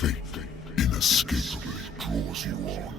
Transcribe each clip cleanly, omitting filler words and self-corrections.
Fate inescapably draws you on.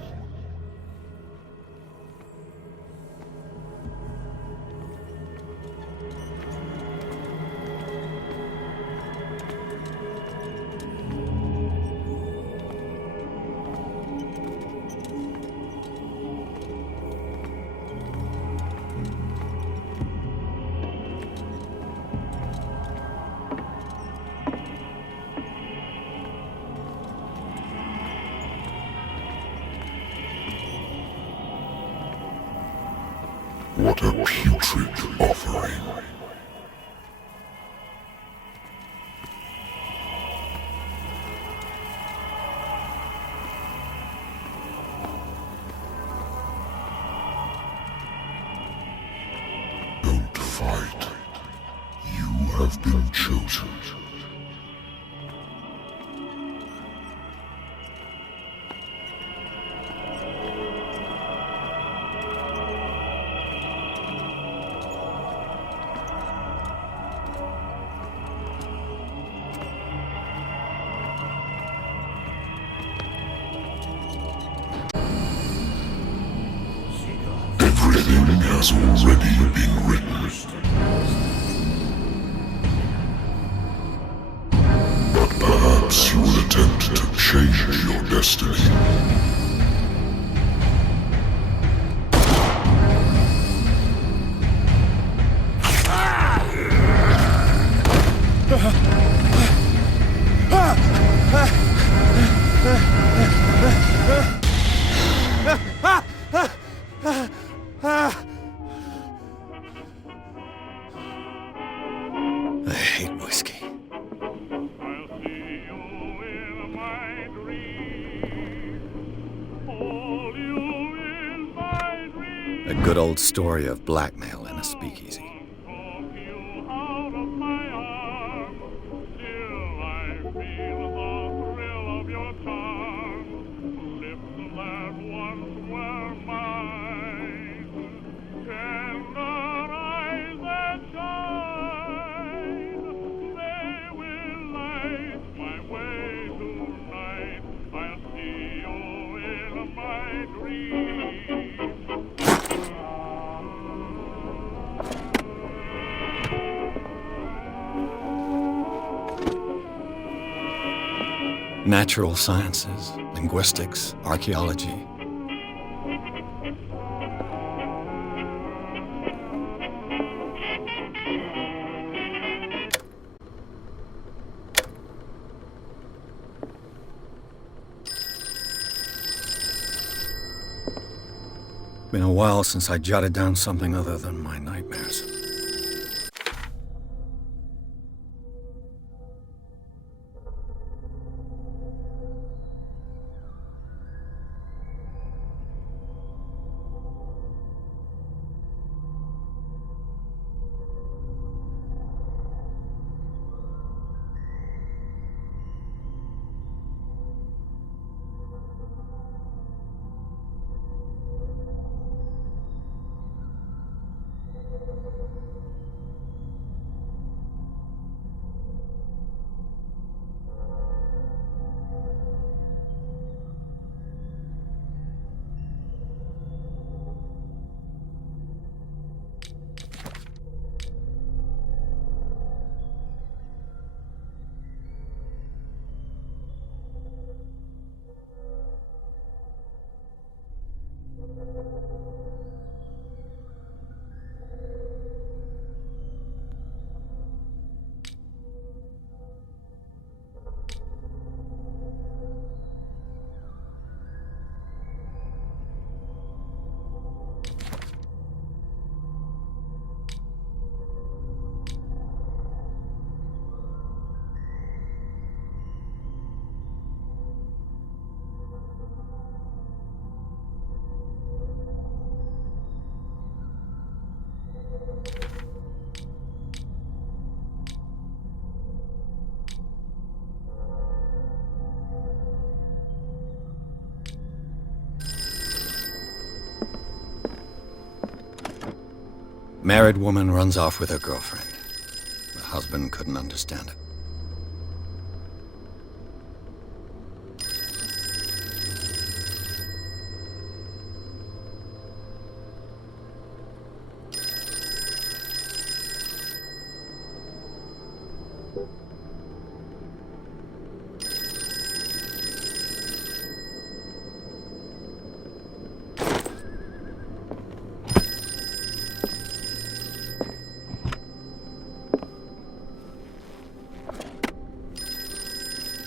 What a putrid offering. Don't fight. You have been chosen. Everything has already been written. But perhaps you will attempt to change your destiny. I hate whiskey. A good old story of blackmail in a speakeasy. Natural sciences, linguistics, archaeology. Been a while since I jotted down something other than my nightmares. Married woman runs off with her girlfriend. The husband couldn't understand it.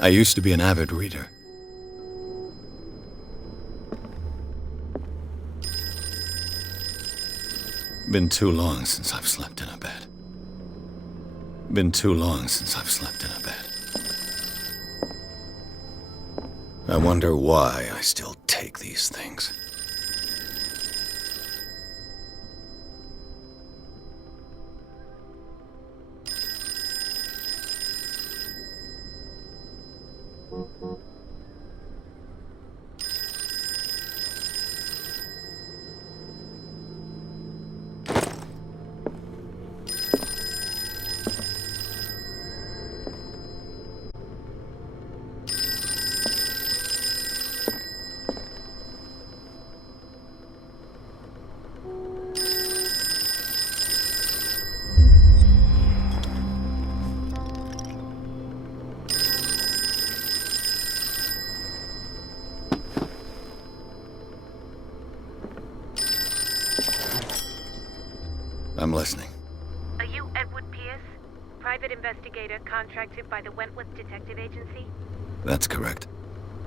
I used to be an avid reader. Been too long since I've slept in a bed. Been too long since I've slept in a bed. I wonder why I still take these things. I'm listening. Are you Edward Pierce, private investigator contracted by the Wentworth Detective Agency? That's correct.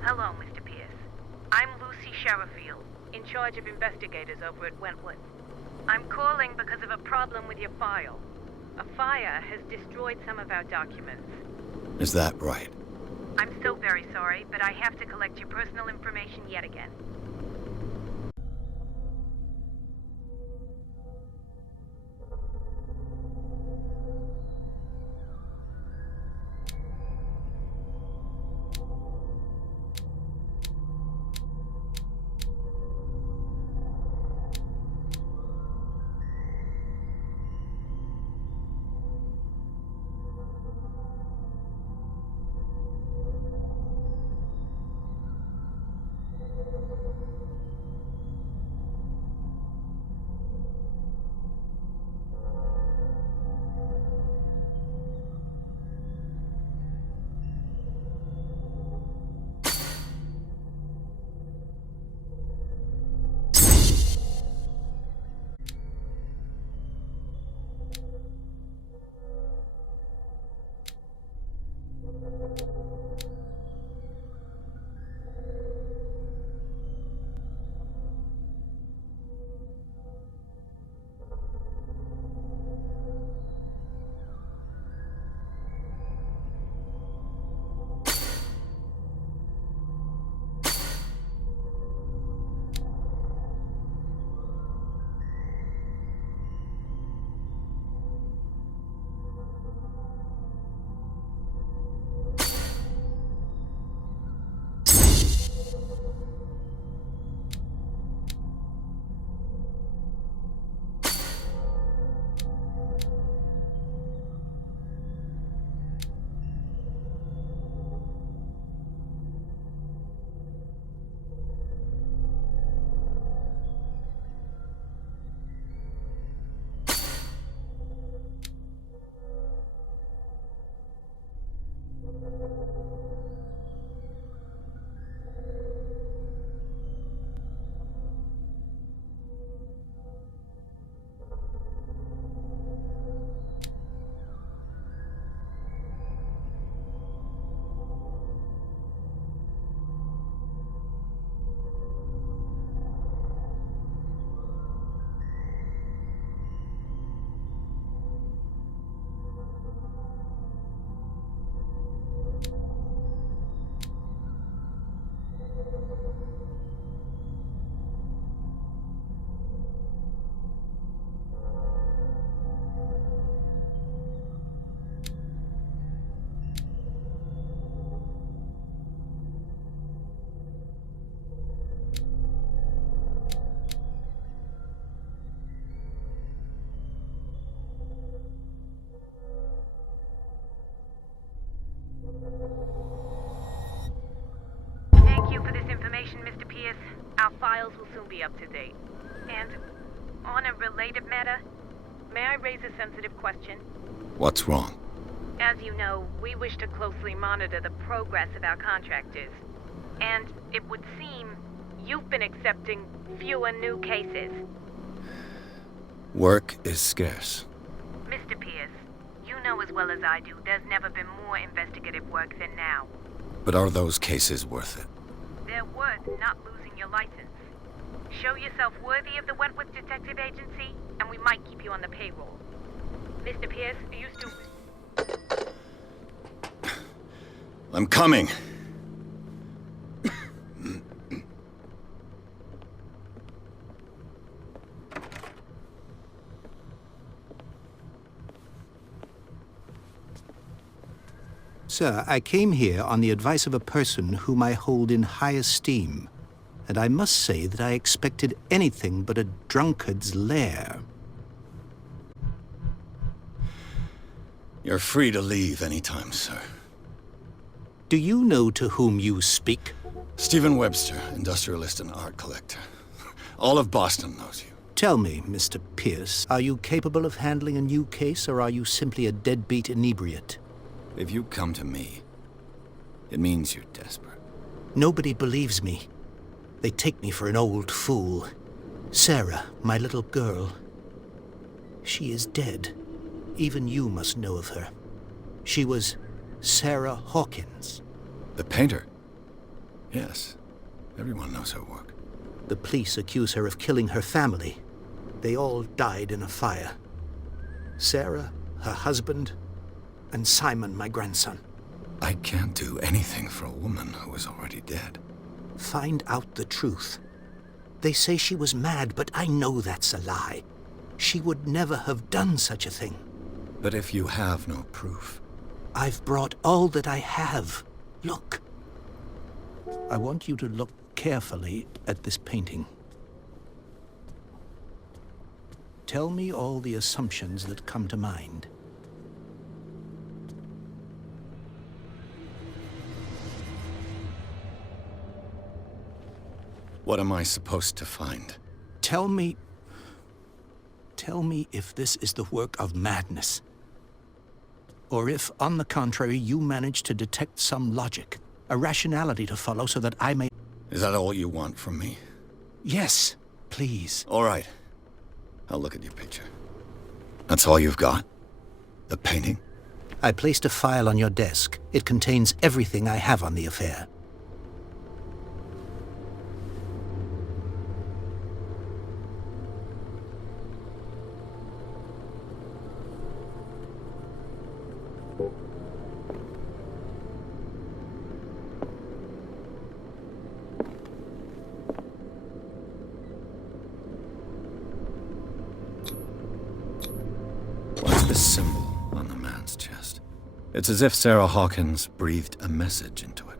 Hello, Mr. Pierce. I'm Lucy Sherifield, in charge of investigators over at Wentworth. I'm calling because of a problem with your file. A fire has destroyed some of our documents. Is that right? I'm so very sorry, but I have to collect your personal information yet again. Mr. Pierce, our files will soon be up to date. And on a related matter, may I raise a sensitive question? What's wrong? As you know, we wish to closely monitor the progress of our contractors. And it would seem you've been accepting fewer new cases. Work is scarce. Mr. Pierce, you know as well as I do there's never been more investigative work than now. But are those cases worth it? They're worth not losing your license. Show yourself worthy of the Wentworth Detective Agency, and we might keep you on the payroll. Mr. Pierce, are you still... I'm coming. Sir, I came here on the advice of a person whom I hold in high esteem, and I must say that I expected anything but a drunkard's lair. You're free to leave anytime, sir. Do you know to whom you speak? Stephen Webster, industrialist and art collector. All of Boston knows you. Tell me, Mr. Pierce, are you capable of handling a new case, or are you simply a deadbeat inebriate? If you come to me, it means you're desperate. Nobody believes me. They take me for an old fool. Sarah, my little girl, she is dead. Even you must know of her. She was Sarah Hawkins. The painter? Yes. Everyone knows her work. The police accuse her of killing her family. They all died in a fire. Sarah, her husband, and Simon, my grandson. I can't do anything for a woman who is already dead. Find out the truth. They say she was mad, but I know that's a lie. She would never have done such a thing. But if you have no proof... I've brought all that I have. Look. I want you to look carefully at this painting. Tell me all the assumptions that come to mind. What am I supposed to find? Tell me if this is the work of madness. Or if, on the contrary, you manage to detect some logic, a rationality to follow so that I may... Is that all you want from me? Yes, please. All right. I'll look at your picture. That's all you've got? The painting? I placed a file on your desk. It contains everything I have on the affair. What's this symbol on the man's chest? It's as if Sarah Hawkins breathed a message into it.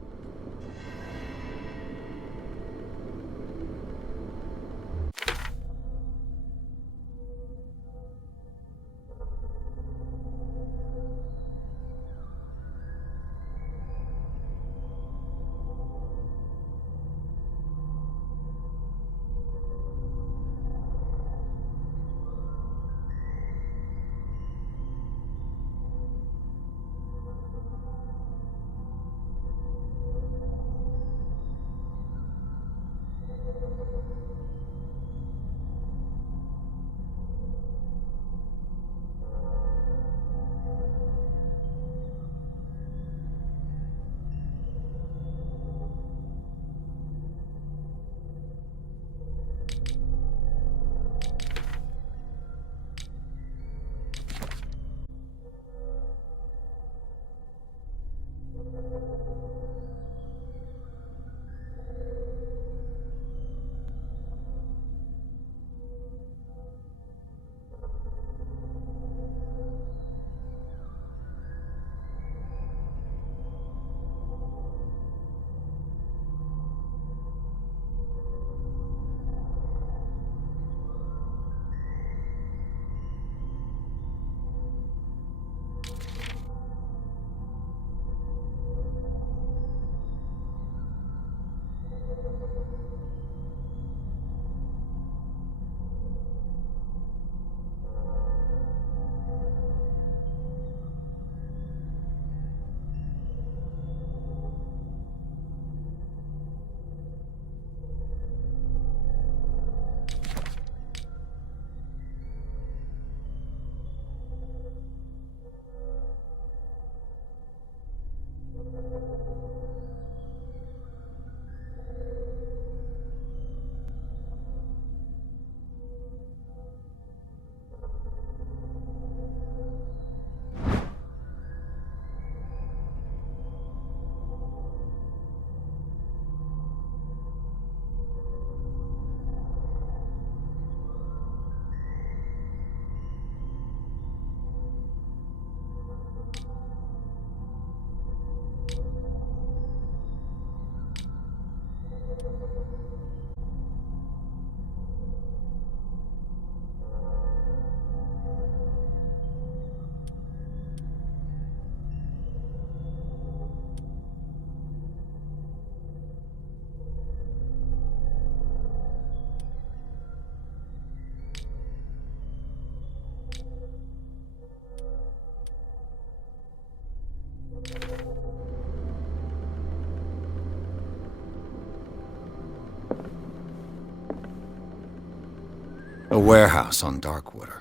A warehouse on Darkwater.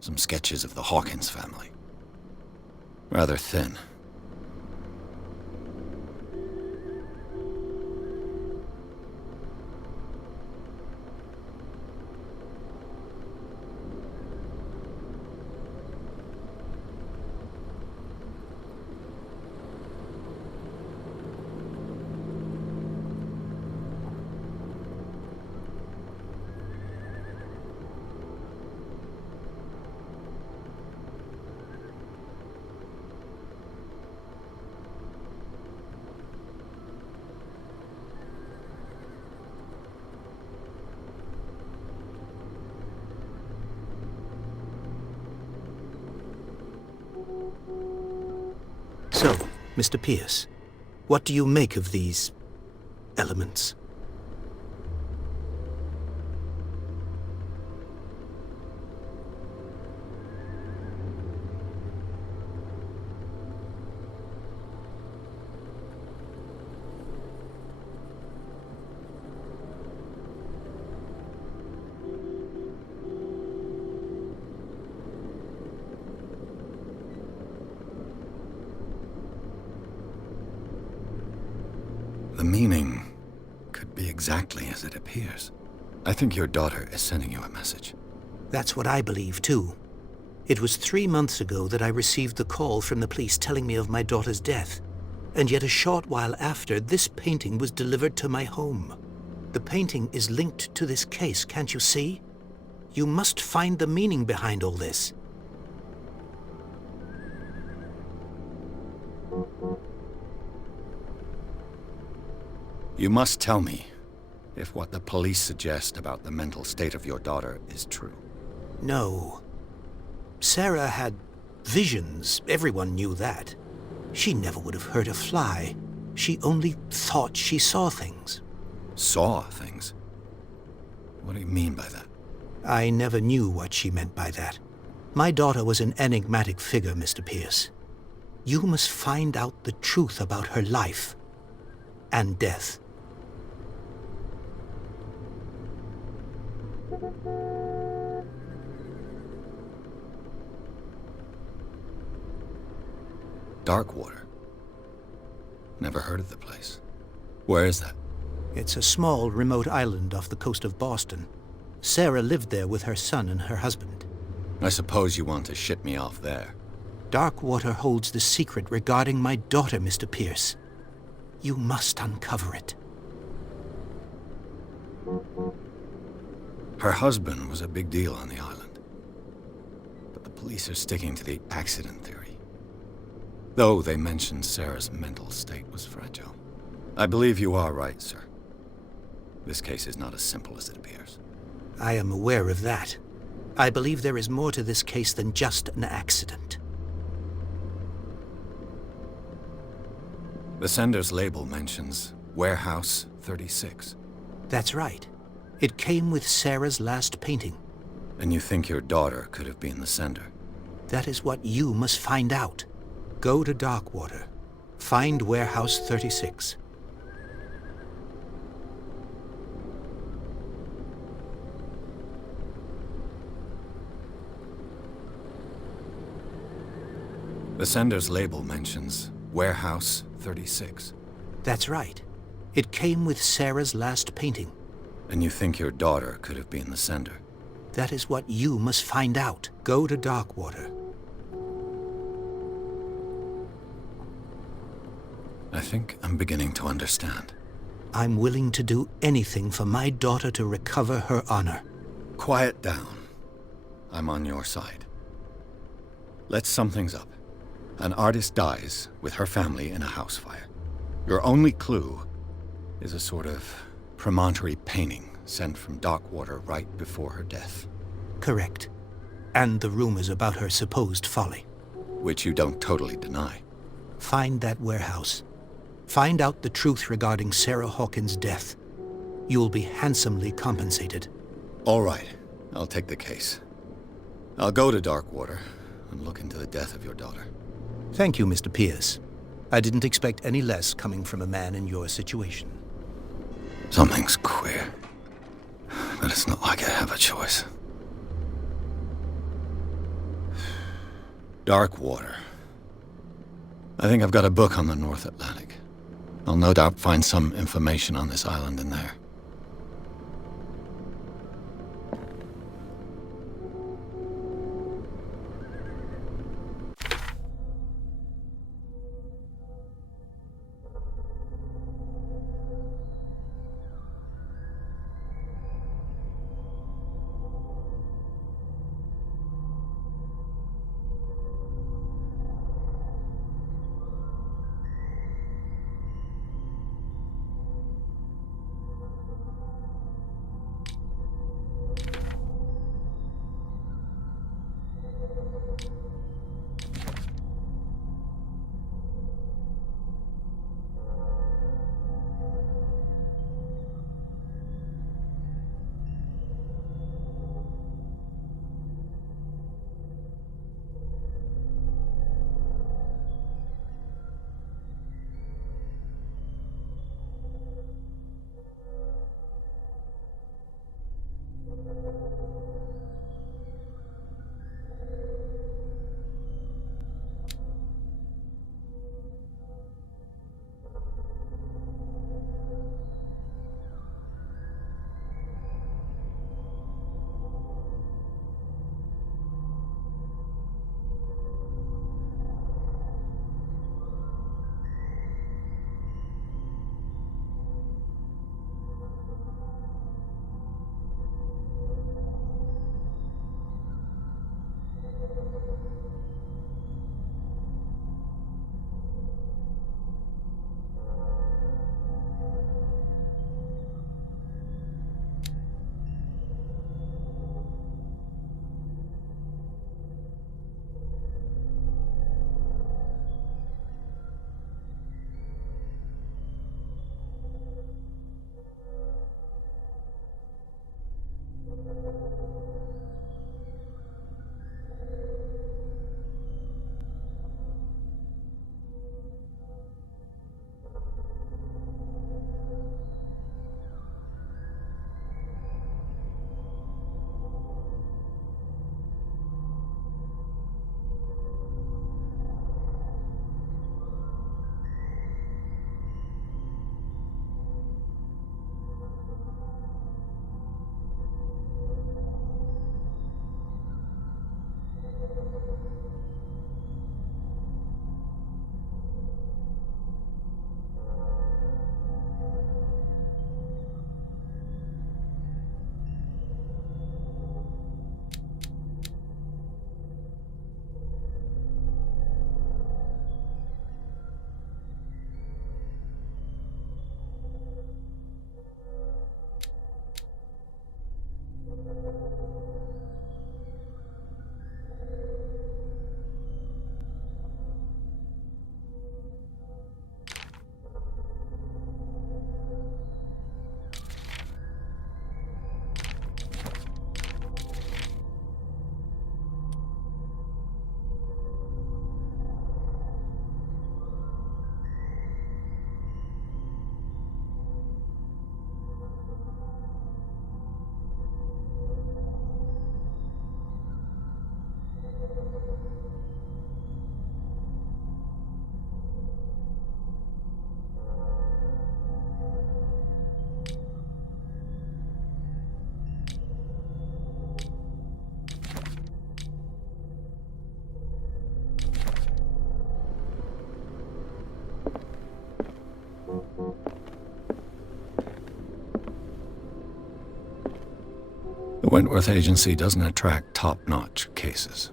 Some sketches of the Hawkins family. Rather thin. So, Mr. Pierce, what do you make of these elements? The meaning could be exactly as it appears. I think your daughter is sending you a message. That's what I believe, too. It was 3 months ago that I received the call from the police telling me of my daughter's death. And yet a short while after, this painting was delivered to my home. The painting is linked to this case, can't you see? You must find the meaning behind all this. You must tell me if what the police suggest about the mental state of your daughter is true. No. Sarah had visions. Everyone knew that. She never would have hurt a fly. She only thought she saw things. Saw things? What do you mean by that? I never knew what she meant by that. My daughter was an enigmatic figure, Mr. Pierce. You must find out the truth about her life and death. Darkwater. Never heard of the place. Where is that? It's a small, remote island off the coast of Boston. Sarah lived there with her son and her husband. I suppose you want to ship me off there. Darkwater holds the secret regarding my daughter, Mr. Pierce. You must uncover it. Her husband was a big deal on the island. But the police are sticking to the accident theory. Though they mentioned Sarah's mental state was fragile. I believe you are right, sir. This case is not as simple as it appears. I am aware of that. I believe there is more to this case than just an accident. The sender's label mentions Warehouse 36. That's right. It came with Sarah's last painting. And you think your daughter could have been the sender? That is what you must find out. Go to Darkwater. Find Warehouse 36. The sender's label mentions Warehouse 36. That's right. It came with Sarah's last painting. And you think your daughter could have been the sender? That is what you must find out. Go to Darkwater. I think I'm beginning to understand. I'm willing to do anything for my daughter to recover her honor. Quiet down. I'm on your side. Let's sum things up. An artist dies with her family in a house fire. Your only clue is a sort of promontory painting sent from Darkwater right before her death. Correct. And the rumors about her supposed folly. Which you don't totally deny. Find that warehouse. Find out the truth regarding Sarah Hawkins' death. You'll be handsomely compensated. All right. I'll take the case. I'll go to Darkwater and look into the death of your daughter. Thank you, Mr. Pierce. I didn't expect any less coming from a man in your situation. Something's queer. but it's not like I have a choice. Dark water. I think I've got a book on the North Atlantic. I'll no doubt find some information on this island in there. The Wentworth Agency doesn't attract top-notch cases.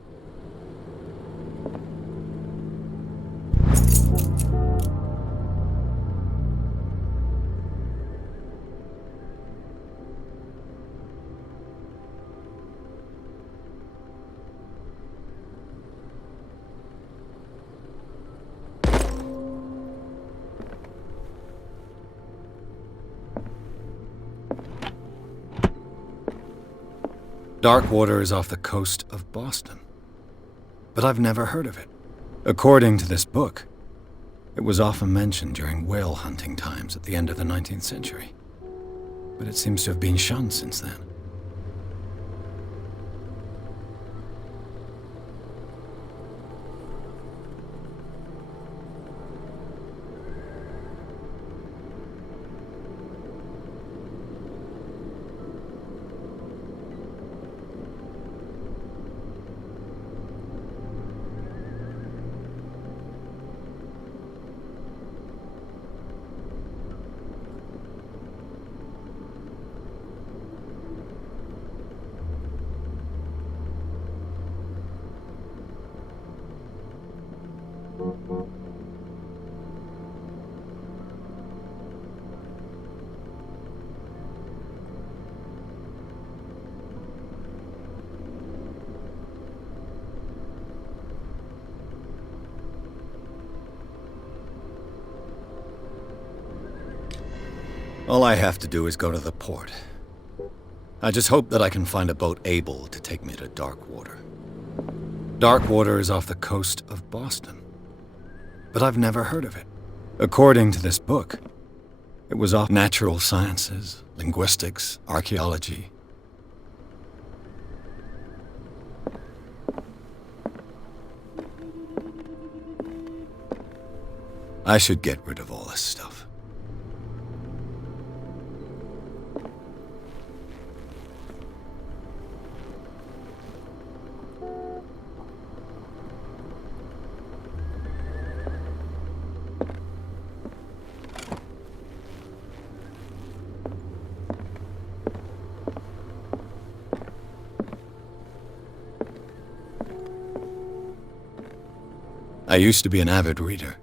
Darkwater is off the coast of Boston, but I've never heard of it. According to this book, it was often mentioned during whale hunting times at the end of the 19th century, but it seems to have been shunned since then. All I have to do is go to the port. I just hope that I can find a boat able to take me to Darkwater. Darkwater is off the coast of Boston, but I've never heard of it. According to this book, it was off natural sciences, linguistics, archaeology. I should get rid of all this stuff. I used to be an avid reader.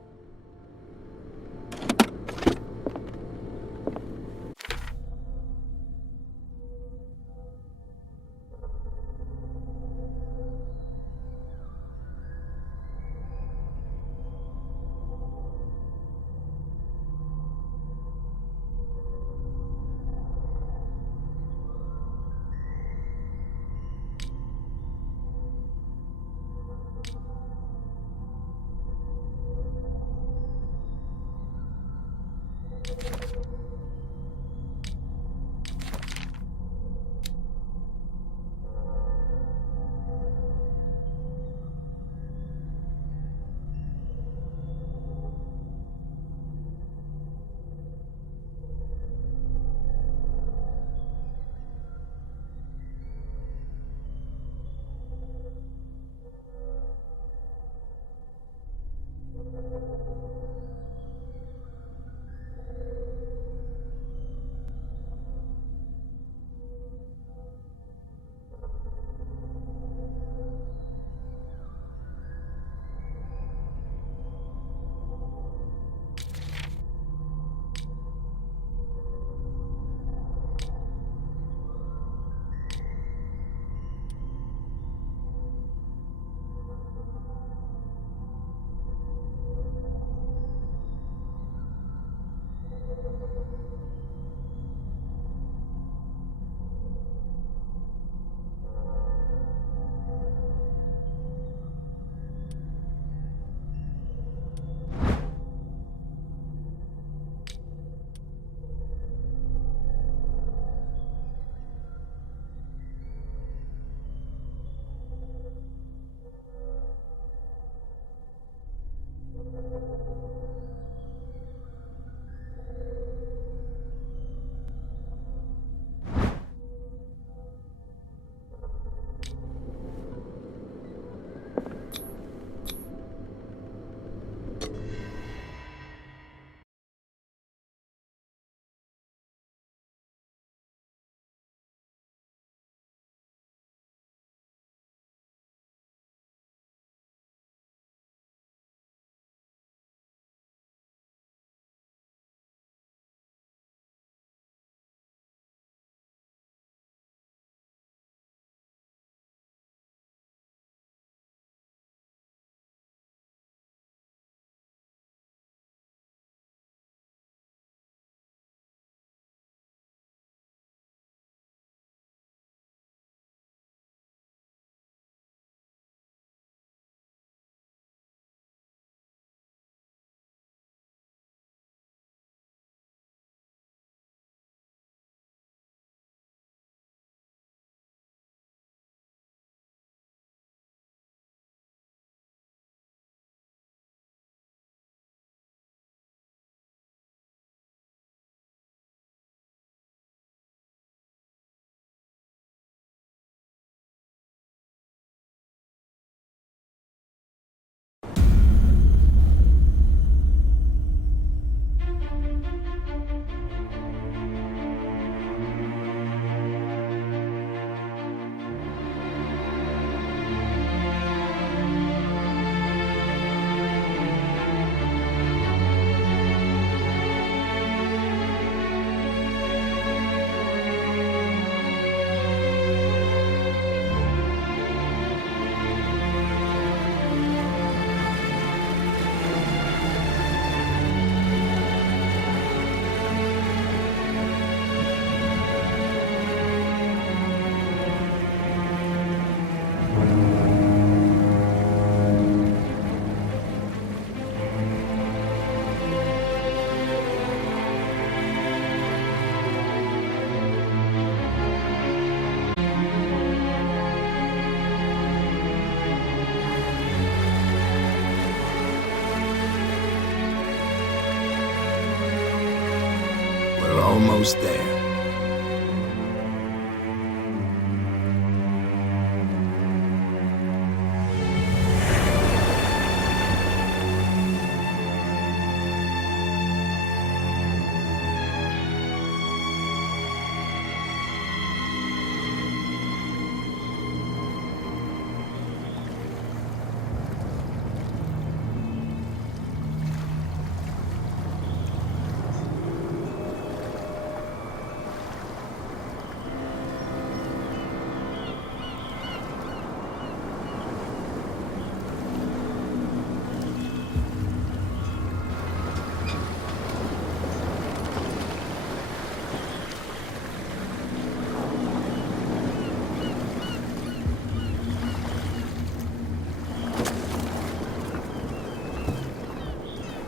almost there.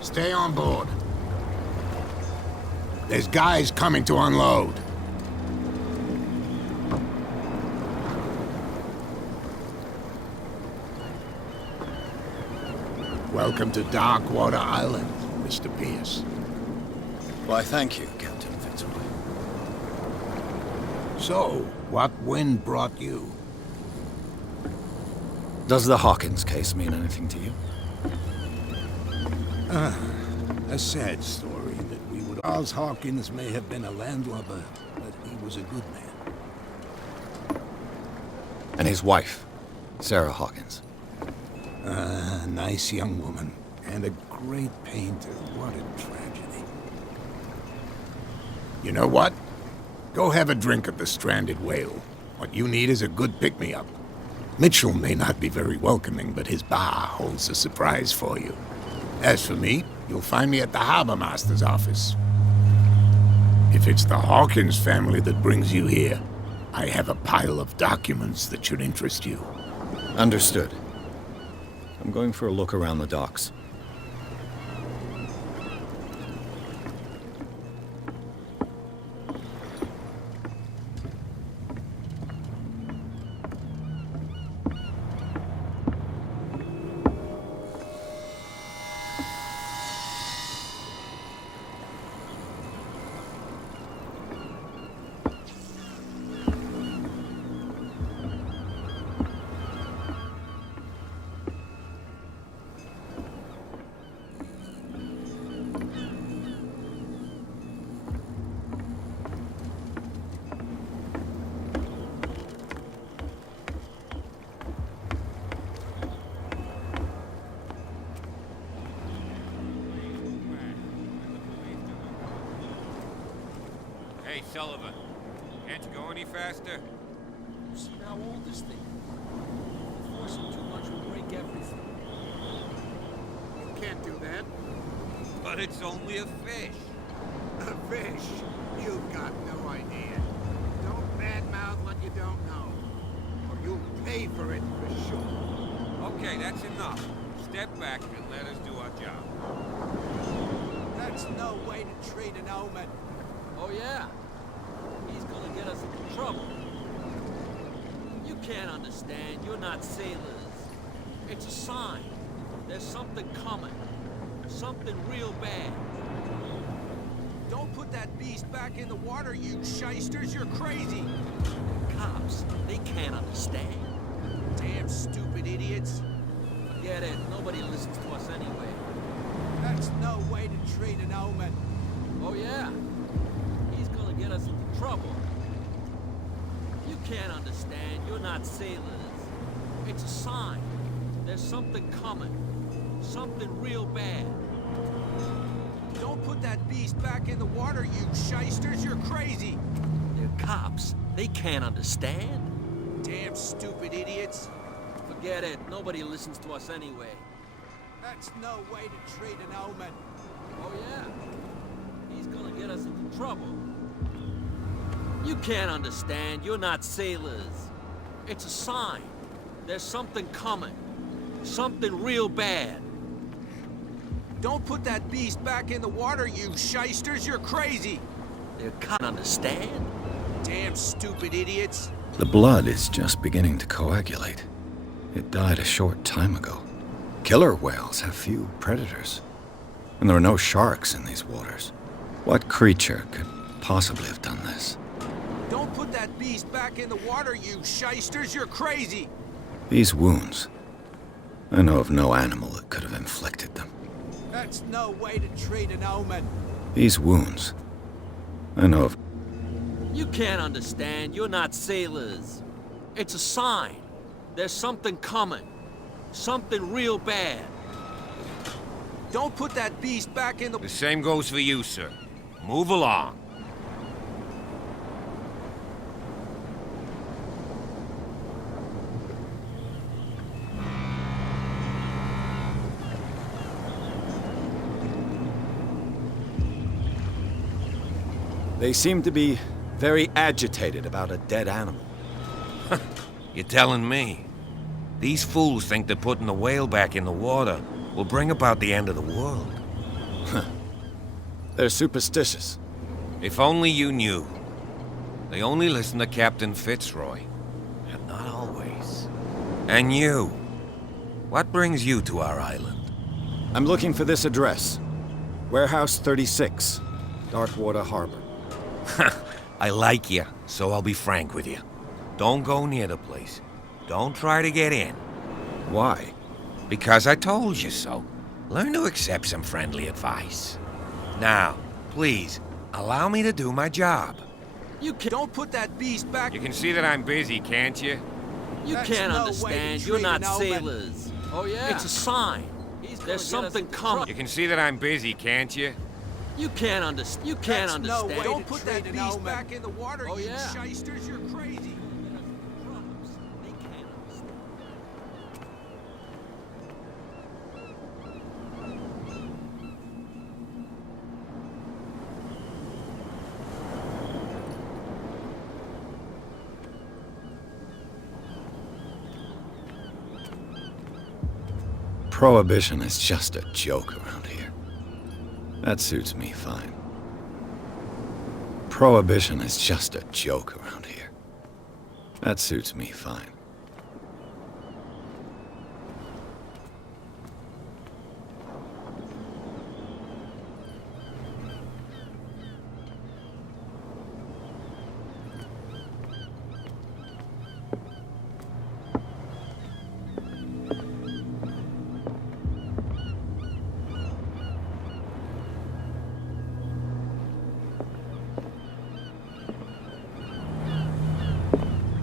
Stay on board. There's guys coming to unload. Welcome to Darkwater Island, Mr. Pierce. Why, thank you, Captain Fitzroy. So, what wind brought you? Does the Hawkins case mean anything to you? A sad story that we would... Charles Hawkins may have been a landlubber, but he was a good man. And his wife, Sarah Hawkins. Nice young woman. And a great painter. What a tragedy. You know what? Go have a drink at the Stranded Whale. What you need is a good pick-me-up. Mitchell may not be very welcoming, but his bar holds a surprise for you. As for me, you'll find me at the Harbor Master's office. If it's the Hawkins family that brings you here, I have a pile of documents that should interest you. Understood. I'm going for a look around the docks. Hey, Sullivan. Can't you go any faster? You see how old this thing is? Forcing too much will break everything. You can't do that. But it's only a fish. A fish? You've got no idea. Don't badmouth what you don't know, or you'll pay for it for sure. Okay, that's enough. Step back and let us do our job. That's no way to treat an omen. Oh yeah? He's gonna get us into trouble. You can't understand. You're not sailors. It's a sign. There's something coming. Something real bad. Don't put that beast back in the water, you shysters. You're crazy. Cops, they can't understand. Damn stupid idiots. Forget it. Nobody listens to us anyway. That's no way to treat an omen. Oh yeah? He's gonna get us into trouble. You can't understand. You're not sailors. It's a sign. There's something coming. Something real bad. Don't put that beast back in the water, you shysters. You're crazy. They're cops. They can't understand. Damn stupid idiots. Forget it. Nobody listens to us anyway. That's no way to treat an omen. Oh yeah? He's gonna get us into trouble. You can't understand. You're not sailors. It's a sign. There's something coming. Something real bad. Don't put that beast back in the water, you shysters. You're crazy. They can't understand. Damn stupid idiots. The blood is just beginning to coagulate. It died a short time ago. Killer whales have few predators. And there are no sharks in these waters. What creature could possibly have done this? Don't put that beast back in the water, you shysters! You're crazy! These wounds. I know of no animal that could have inflicted them. That's no way to treat an omen! These wounds. I know of... You can't understand. You're not sailors. It's a sign. There's something coming. Something real bad. Don't put that beast back in the... The same goes for you, sir. Move along. They seem to be very agitated about a dead animal. You're telling me? These fools think that putting the whale back in the water will bring about the end of the world. They're superstitious. If only you knew. They only listen to Captain Fitzroy. And not always. And you. What brings you to our island? I'm looking for this address. Warehouse 36, Darkwater Harbor. I like you, so I'll be frank with you. Don't go near the place. Don't try to get in. Why? Because I told you so. Learn to accept some friendly advice. Now, please, allow me to do my job. You can't... Don't put that beast back... You can see that I'm busy, can't you? You That's can't no way to understand. You're treat not an omen. sailors. Oh, yeah? It's a sign. There's something coming. You can see that I'm busy, can't you? You can't understand. You can't That's no understand. way Don't put that beast back in the water, Oh, you yeah. shysters! You're crazy! They can't understand. Prohibition is just a joke around here. That suits me fine. Prohibition is just a joke around here. That suits me fine.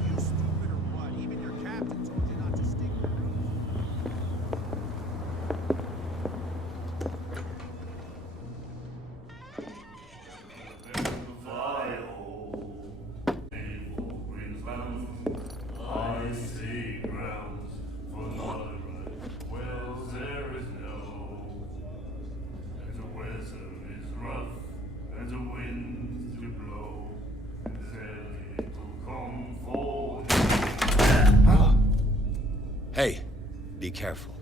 You stupid or what? Even your captain told you not to stick around. I see grounds for moderate wells there is no, and the weather is rough, and the winds do blow, and the little comfort. Hey, be careful.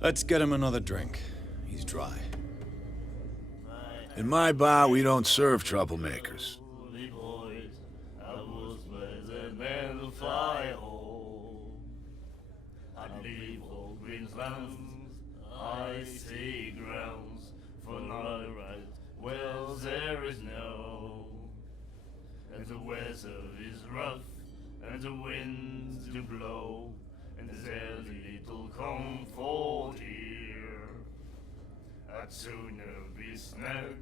Let's get him another drink. He's dry. In my bar, we don't serve troublemakers. Boys, I was better than the fire hole. I leave all Greenslands, I see grounds for not right. Well, there is no, and the weather is rough, and the winds do blow, and there's little comfort here. I'd sooner be snug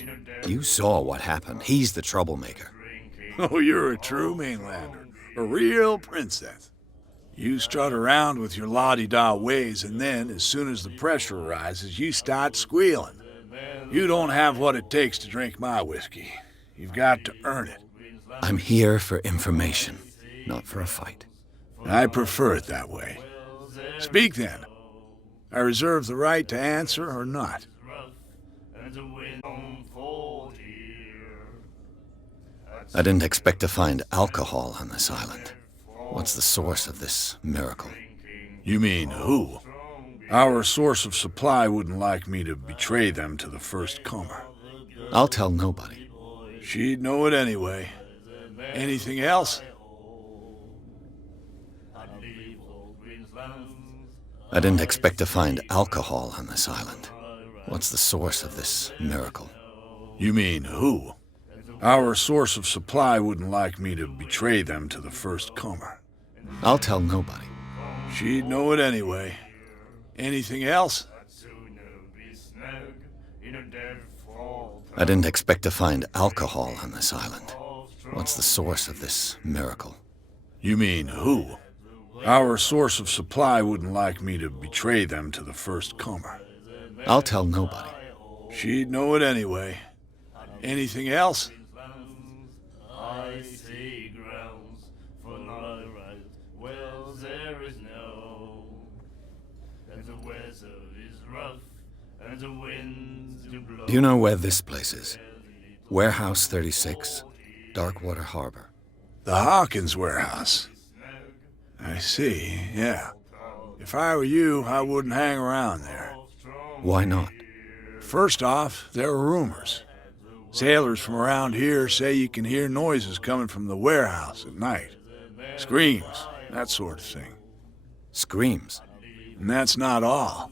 in a damn You saw what happened. He's the troublemaker. drinking. Oh, you're a true mainlander. A real princess. You strut around with your la-di-da ways, and then, as soon as the pressure rises, you start squealing. You don't have what it takes to drink my whiskey. You've got to earn it. I'm here for information, not for a fight. I prefer it that way. Speak then. I reserve the right to answer or not. And the wind comfort here. I didn't expect to find alcohol on this island. What's the source of this miracle? You mean who? Our source of supply wouldn't like me to betray them to the first comer. I'll tell nobody. She'd know it anyway. Anything else? I didn't expect to find alcohol on this island. What's the source of this miracle? You mean who? Our source of supply wouldn't like me to betray them to the first comer. I'll tell nobody. She'd know it anyway. Anything else? I didn't expect to find alcohol on this island. What's the source of this miracle? You mean who? Our source of supply wouldn't like me to betray them to the first comer. I'll tell nobody. She'd know it anyway. Anything else? I see grounds for no right. Well, there is no. And the weather is rough, and the winds do blow. Do you know where this place is? Warehouse 36, Darkwater Harbor. The Hawkins warehouse. I see, yeah. If I were you, I wouldn't hang around there. Why not? First off, there are rumors. Sailors from around here say you can hear noises coming from the warehouse at night. Screams, that sort of thing. Screams? And that's not all.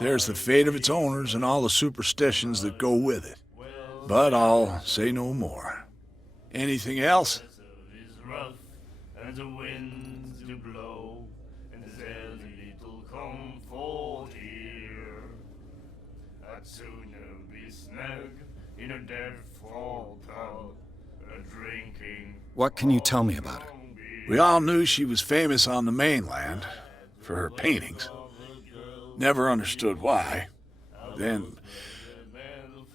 There's the fate of its owners and all the superstitions that go with it. But I'll say no more. Anything else? And the winds do blow, and there's little comfort here. I'd sooner be snug in a dead fall tub, drinking. What can you tell me about her? We all knew she was famous on the mainland for her paintings. Never understood why. Then,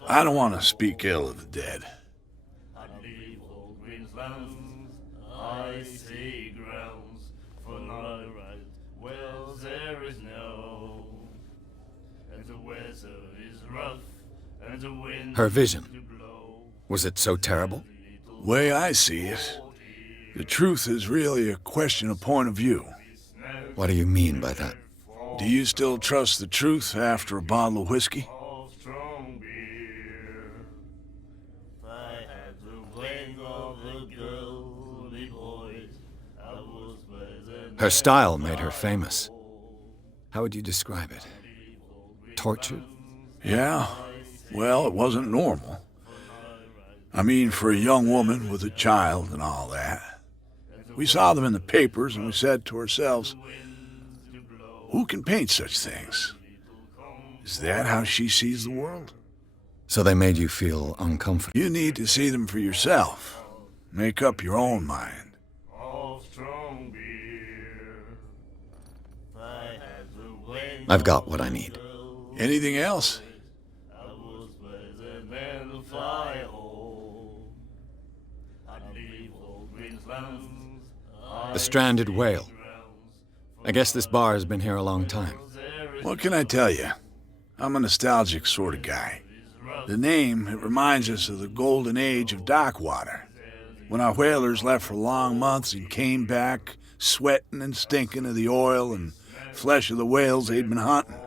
I don't want to speak ill of the dead. I see grounds for no right. Well, there is no. And the weather is rough, and the wind. Her vision. Was it so terrible? Way I see it, the truth is really a question of point of view. What do you mean by that? Do you still trust the truth after a bottle of whiskey? Her style made her famous. How would you describe it? Tortured? Yeah. Well, it wasn't normal. I mean, for a young woman with a child and all that. We saw them in the papers and we said to ourselves, who can paint such things? Is that how she sees the world? So they made you feel uncomfortable? You need to see them for yourself. Make up your own mind. I've got what I need. Anything else? The stranded whale. I guess this bar has been here a long time. What can I tell you? I'm a nostalgic sort of guy. The name, it reminds us of the golden age of dockwater, when our whalers left for long months and came back sweating and stinking of the oil and flesh of the whales they'd been hunting.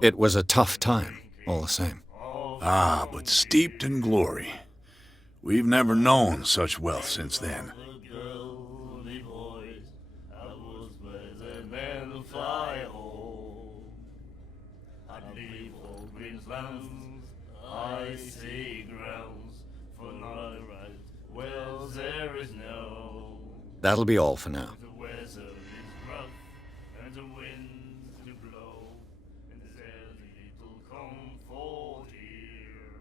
It was a tough time, all the same. Ah, but steeped in glory. We've never known such wealth since then. I see grounds for no right. Well, there is no. That'll be all for now. The weather is rough, and the winds do blow, and there's little comfort here.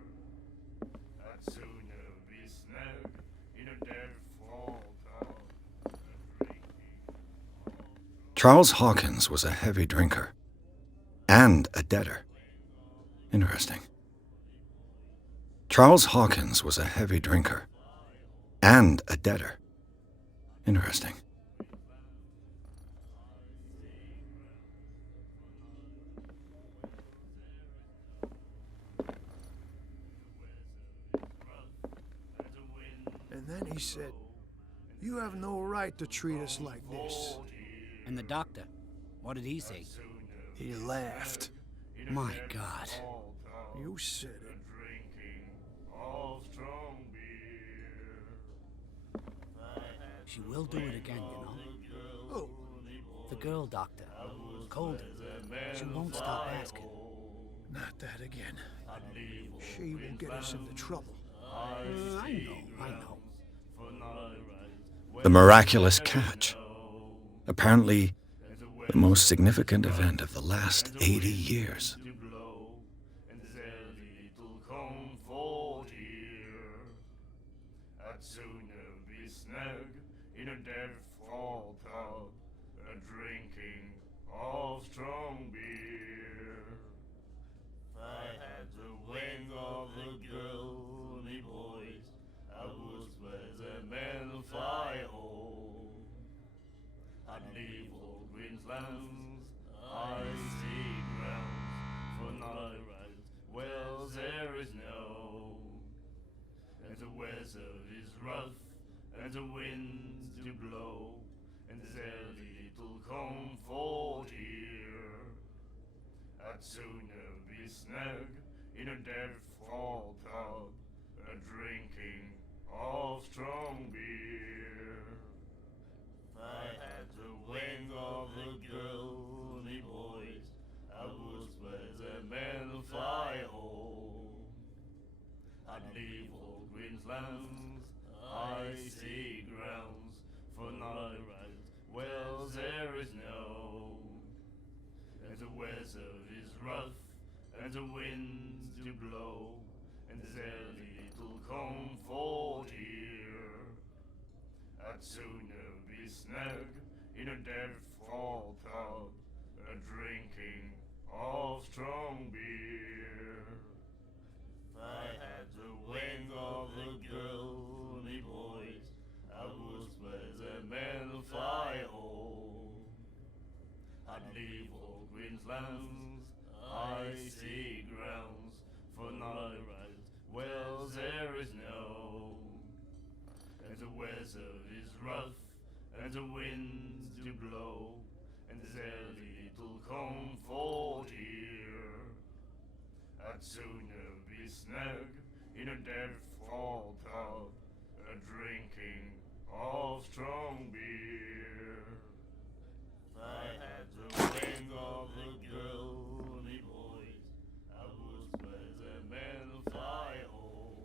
I'd sooner be snug in a dead fall tub. Charles Hawkins was a heavy drinker. And a debtor. Interesting. Charles Hawkins was a heavy drinker. And a debtor. Interesting. And then he said, "You have no right to treat us like this." And the doctor, what did he say? He laughed. My God. You said it. She will do it again, you know. Oh, The girl doctor. Colder. She won't stop asking. not that again. She will get us into trouble. I know. The miraculous catch. Apparently, the most significant event of the last 80 years. In a dead fall pub, a drinking of strong beer. I had the wing of the girl, me boys, I was where the men fly home. I'd leave old Queensland's icy grounds for night rides, well there is no, and the weather is rough, and the winds do blow, and there's little comfort here. I'd sooner be snug in a dead fall pub, a drinking of strong beer. If I had the wing of the girl, me boys, I would where the men fly home. I'd leave old Queensland's icy grounds for night rides, well there is no, and the weather is rough, and the winds do blow, and there's little comfort here. I'd sooner be snug in a dead fall pub, a drinking of strong beer. If I had the wing of the girl, me boys, I would where the men fly home. I'd leave old Queensland's icy grounds for night rides, well there is no, and the weather is rough, and the winds do blow, and there's little comfort here. I'd sooner be snug in a dead fall pub, a drinking of strong beer. If I had the wing of the girl, me boys, I would where the men fly home.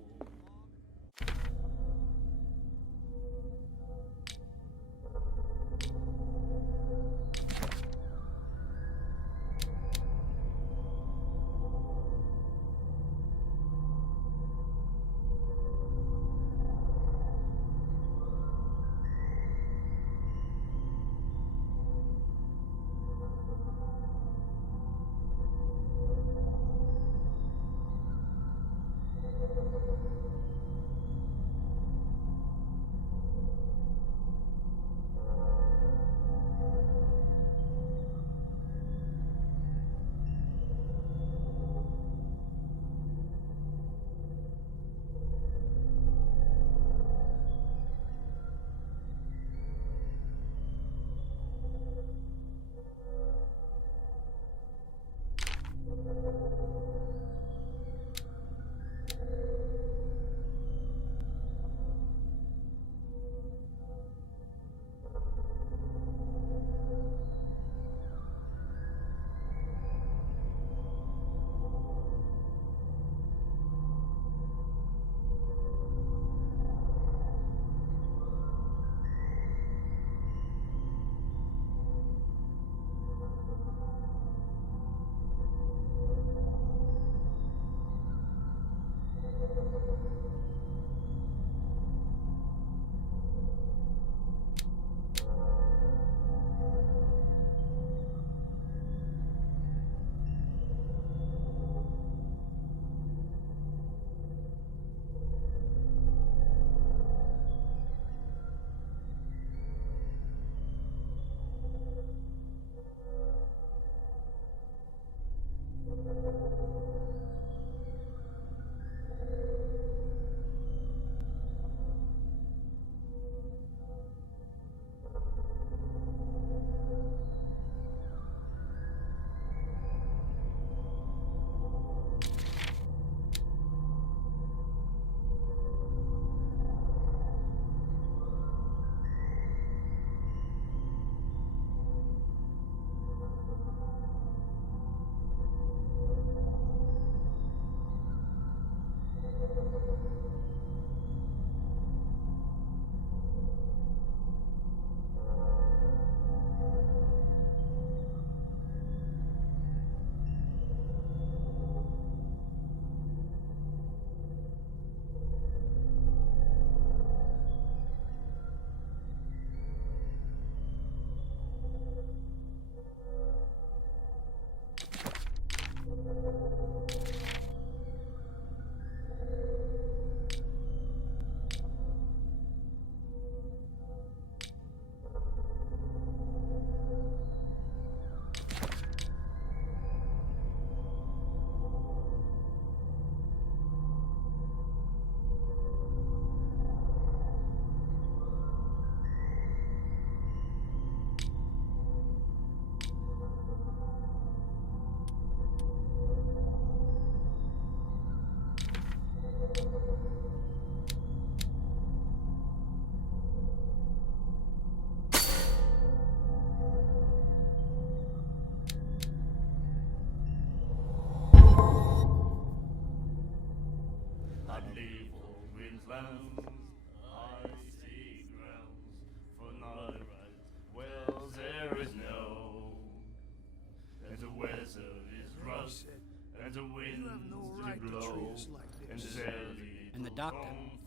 doctor.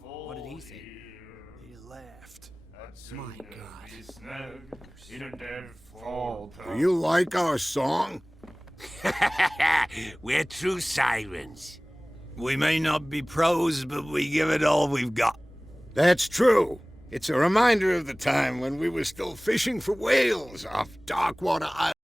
What did he say? He laughed. My God. In a dead fall. Do you like our song? We're true sirens. We may not be pros, but we give it all we've got. That's true. It's a reminder of the time when we were still fishing for whales off Darkwater Island.